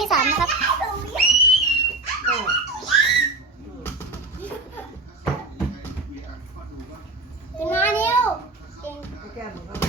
ที่สามนะครับ ขึ้นมาเร็ว แก้ง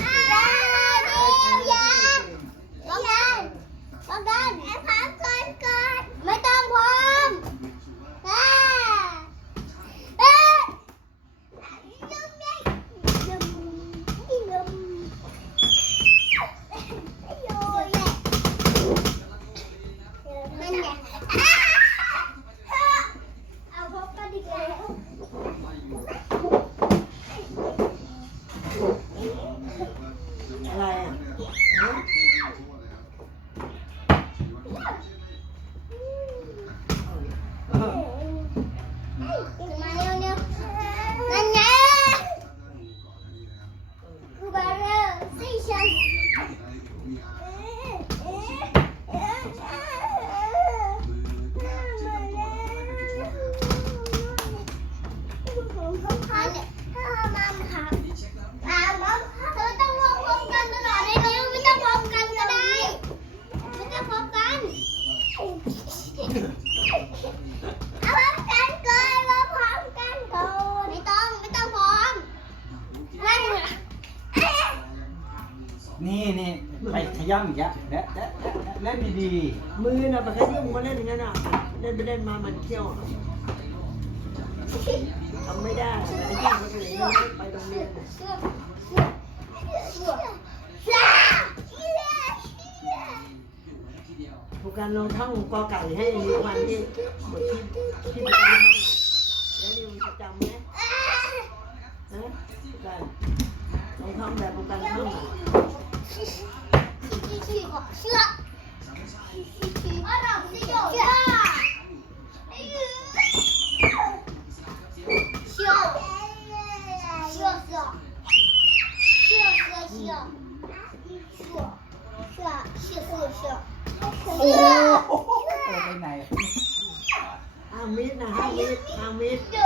พร้อมกันก่อนมาพร้อมกันก่อนไม่ต้องไม่ต้องพร้อมไม่นี่นี่ไปขย้ำอีกแล้วและแเล่นดีมือน่ะไปเคยเล่นมือเล่นอย่างนั้นอะเล่นไปเล่นมามันเขี้ยวทำไม่ได้ไปตรงนี้ ผู้การลองท่องกอไก่ให้ดูวันที่บทที่ที่ผู้กท่องแล้วดูจะจำไหมฮะผู้การลองท่องแบบผู้การท่องอะขี้ขี้ขี้ขี้ขี้ขี้ขี้ขี้ขี้ โอ้โหเออไปไหนห้ามมิดนะห้ามมิดห้ามมิดอ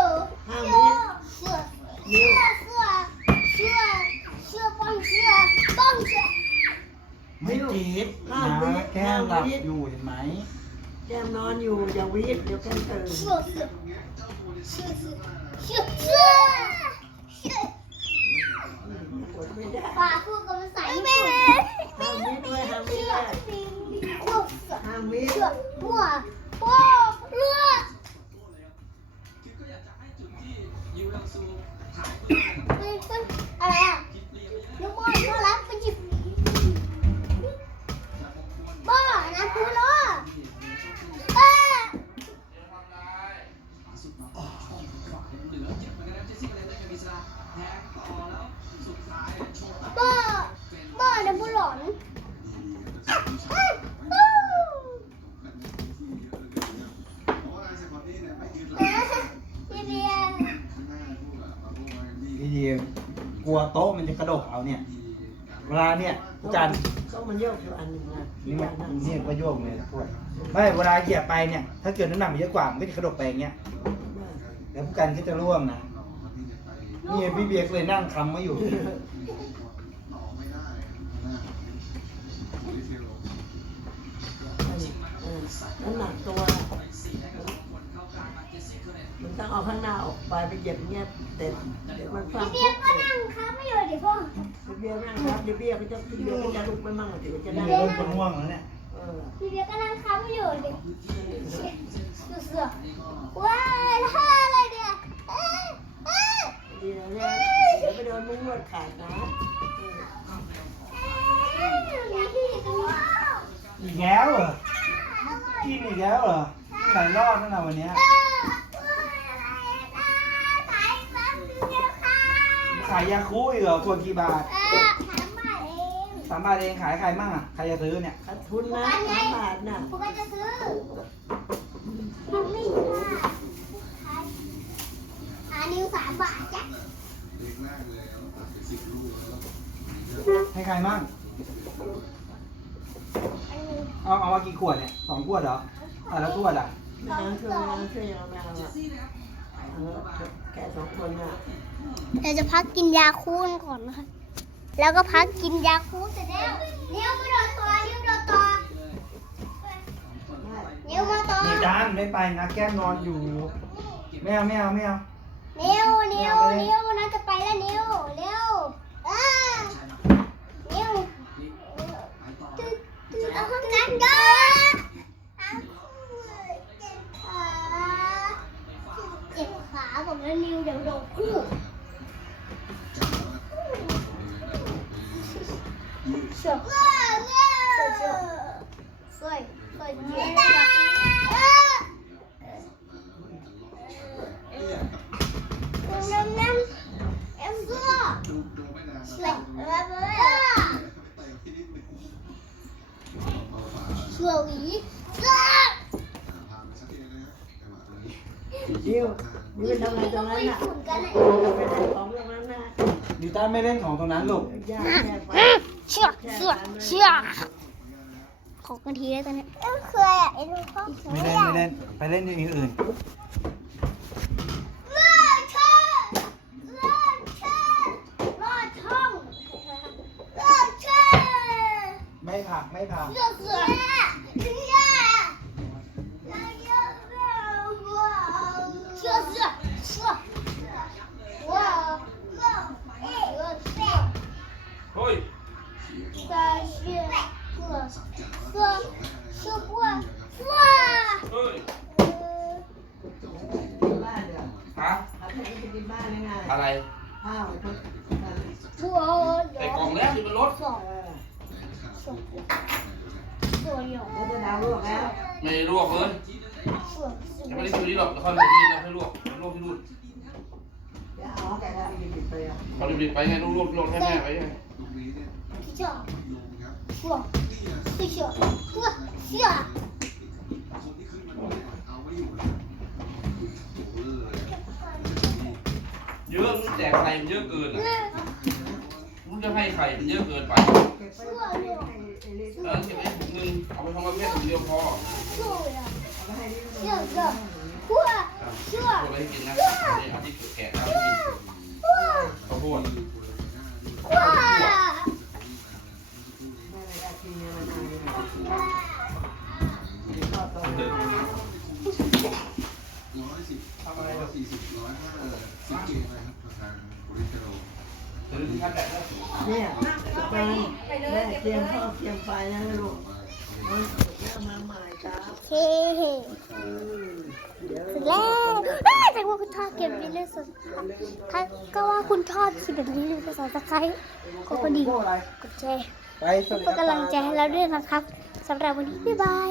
ห้ามมีดเชื่อเชื่อเชื่อป้องเชื่อป้องเชื่อไม่จีบห้ามนะแก้ห้ามหลับอยู่เห็นไหม แก้มนอนอยู่อย่าวิดเดี๋ยวแก้มตื่นเชื่อเชื่อเชื่อเชื่อเชื่อเชื่อกดไม่ได้ปาพูดกับภาษาญี่ปุ่นห้ามมิดด้วยห้ามมิดเชื่อด้วยเชื่อเชื่อห้าม มิดเกลัวโต๊ะมันจะกระดกเอาเนี่ย เวลาเนี่ยอาจารย์ต้องมันโยกอยู่อันหนึ่งนะนี่มันนี่ก็โยกเลยพวกไม่เวลาเหยียบไปเนี่ย ถ้าเกิดน้ำหนักมันเยอะกว่ามันก็จะกระดกไปอย่างเงี้ยแล้วผู้กันก็จะร่วงนะนี่พี่เบียร์ก็เลยนั่งคำไว้อยู่เออน้ำหนักตัวมัน ต้องเอาข้างหน้าออกไปไปเหยียบเงี้ยเต็มเดี๋ยวมันฟังพี่เบียร์ก็นั่งค้าไม่อยู่ดิพ่อเบี้ยนั่งครับเบี้ยก็จะเบี้ยก็จะลุกไปมั่งเดี๋ยวจะนี่ได้เริ่มจะง่วงแล้วเนี่ยเออพี่เบียร์ก็นั่งค้าไม่อยู่ดิดูเสือว้ายท่าอะไรเนี่ยเอ้ยเอ้ยเดี๋ยวเนี่ยเดี๋ยวไปโดนมุ้งลวดขาดนะเอ้ยมีที่ตรงนี้อีกแล้วเหรอกินอีกแล้วเหรอหลายรอบแล้วนะวันเนี้ย เออ ขายยาคูอีกเหรอขวดกี่บาทเออขายมาเองสามบาทเองขายใครมั่งอะใครจะซื้อเนี่ยขาดทุนนะสามบาทน่ะพวกก็จะซื้อมันไม่ค่ะขายอันนี้สามบาทจ้ะให้ใครมั่งอันนี้เอาเอามากี่ขวดเนี่ยสองขวดเหรอแต่ละขวดอะ ไม่เอาช่วยเอาช่วยเอาไม่เอาอะเออ แกสองคนน่ะเราจะพักกินยาคูนก่อนนะคะ แล้วก็พักกินยาคูนเสร็จแล้วเลี้ยวไปโดนตัวเลี้ยวโดนตัวจานไม่ไปนะแก้มนอนอยู่ไม่เอาไม่เอาไม่เอานิ้วนิ้วนิ้วน่าจะไปแล้วนิ้วเร็วอ่านิ้วตึ๊ดตึ๊ดเอาห้องนั้นก่อนเอาเจ็บขาเจ็บขาบอกแล้วนิ้วเดี๋ยวโดนคู่เชื่อเชื่อเชื่อสวยสวยเจ็บ น้ำน้ำเอ็มเสื้อเสื้อเสื้อหวีเสื้อ ดิวนี่เป็นทำอะไรตรงนั้นน่ะฝุ่นกันเลยไปไหนของตรงนั้นน่ะดิต้าไม่เล่นของตรงนั้นลูกย่าแม่ไปเชือกเชือกเชือกหกนาทีแล้วตอนนี้เอ็มเคยอะเอ็มพ่อไม่เล่นไม่เล่นไปเล่นอย่างอื่น อะไรข้าวไอ้พวกบัวใส่กล่องแล้วอยู่บนรถ สองเออสองสวยอยู่แล้วจะดาวลวกแล้วไม่ลวกเลยสวยสยังวไม่ยได้ซื้อนี่หรอกเดี๋ยวเขาจะกินแล้วให้ลวกลวกที่นู่นเดี๋ยวเอาแต่ละอีกไปอะเขาดิบๆไปไงลวกลวกลวกให้แม่ไปไงเสื้อเสื้อเสื้อเสื้อเสื้อ ยอะมันแจกไข่มันเยอะเกินอะมันจะให้ไข่มันเยอะเกินไปเก็บไปให้ไอ้เล็กเออเก็บไว้ถุงนึงเอาไปทำประเภทถุงเดียวพอสวยอะเอาไปให้เล็กเสื้อเสื้อเสื้อเสื้อตัวอะไรให้กินนะนี่เอาที่แกะเอาที่กินข้าวโพดว้าไม่ได้อาทีเนี่ยมันทำยังไงก็ต้องเดิน ทำอะไรลูกเดินที่ขั้นแบบเนี่ยตอนแม่เตรียมข้าวเตรียมไฟนะลูกเอาเอามาใหม่ครับเฮ้เฮ้เออเดี๋ยวสุดแล้วแต่ว่าคุณทอดเก็บไปเรื่อยสุดถ้าก็ว่าคุณทอดสิบแบบนี้เลยภาษาตะไคร้ก็พอดีกดแชร์ไปสวัสดีเป็นกำลังใจให้เราด้วยนะครับสำหรับวันนี้บ๊ายบาย